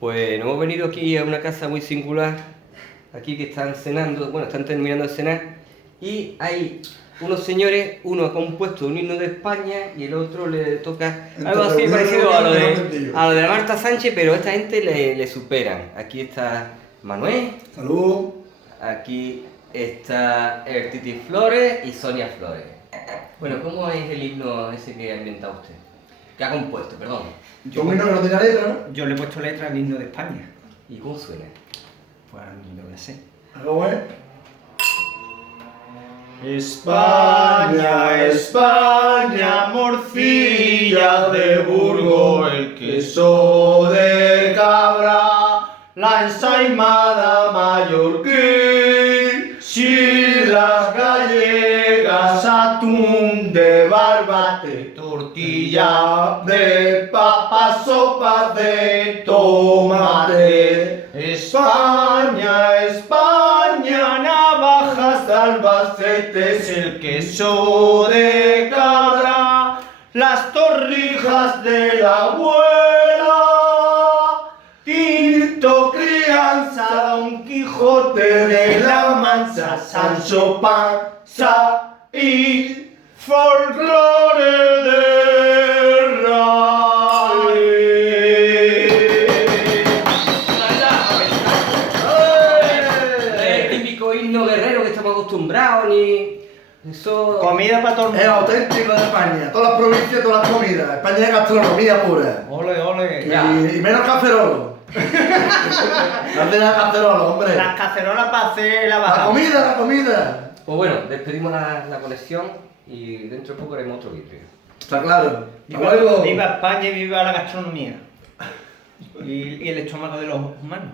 Pues nos hemos venido aquí a una casa muy singular, aquí que están cenando, bueno, están terminando de cenar, y hay unos señores, uno ha compuesto un himno de España y el otro le toca algo así parecido a lo de la Marta Sánchez, pero esta gente le superan. Aquí está Manuel. Salud. Aquí está el Titi Flores y Sonia Flores. Bueno, ¿cómo es el himno ese que ha inventado usted? Que ha compuesto, perdón. Yo un himno que no tenga letra, ¿no? Yo le he puesto letra al himno de España. ¿Y cómo suena? Pues ni lo voy a hacer. ¿Cómo es? España, España, morcilla de Burgos, el queso de cabra, la ensaimada mallorquín, si las gallegas, atún de barbate, tortilla de papa, sopa de tomate. España, España, navajas de Albacete, es el queso de cabra, las torrijas de la abuela, Tinto, crianza, Don Quijote de la Mancha, Sancho Panza y folclore de raíz. El típico himno guerrero que estamos acostumbrados, ni... Eso... Comida para todo el Es mundo. auténtico de España. Todas las provincias, todas las comidas. España es gastronomía pura. Ole, ole. Ya. Y menos cacerolo. No tengas cacerolo, hombre. Las cacerolas para hacer la La baja. comida, la comida. Pues bueno, despedimos la conexión y dentro de poco haremos otro vídeo. Está claro. Viva, Hasta luego. viva España y viva la gastronomía. Y el estómago de los humanos.